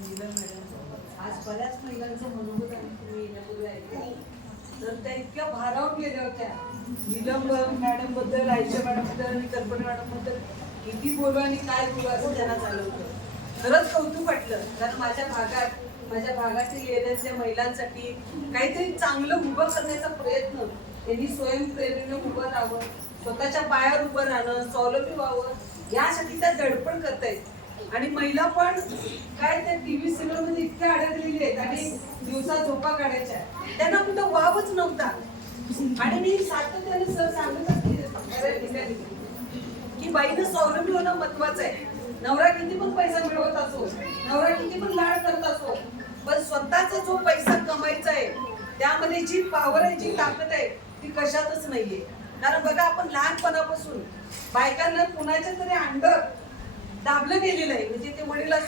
Neelam madam आज बऱ्याच महिलांचं मनोगत आणि तुम्ही येण्यापूर्वी ऐकलं तर त्या इतक्या भारावून गेल्या होत्या. नीलम मॅडम बद्दल, आयशा मॅडम बद्दल आणि कल्पना मॅडम बद्दल किती बोलू आणि काय बोलू असं त्यांना झालं होतं. खरंच कौतुक वाटलं, कारण माझ्या भागातील एरियातल्या महिलांसाठी काहीतरी चांगलं उभं करण्याचा प्रयत्न त्यांनी स्वयंप्रेरणेने उभं राहावं, स्वतःच्या पायावर उभं राहणं, स्वावलंबी व्हावं यासाठी त्या धडपड करतायत. आणि महिला पण काय त्या टीव्ही सिरियल मध्ये इतक्या अडकलेली आहेत आणि दिवसा झोपा काढायच्या, त्यांना कुठं वावच नव्हता. आणि मी सातत्याने सर सांगत असते की बाईनं स्वावलंबी होणं महत्वाचं आहे. नवरा किती पण पैसा मिळवत असो, नवरा किती पण लाड करत असो, पण स्वतःचा जो पैसा कमायचा आहे त्यामध्ये जी पावर आहे, जी ताकद आहे ती कशातच नाहीये. कारण बघा, आपण लहानपणापासून बायकांना कुणाच्या तरी अंडर दाबलं गेलेलं आहे, म्हणजे ते वडील असू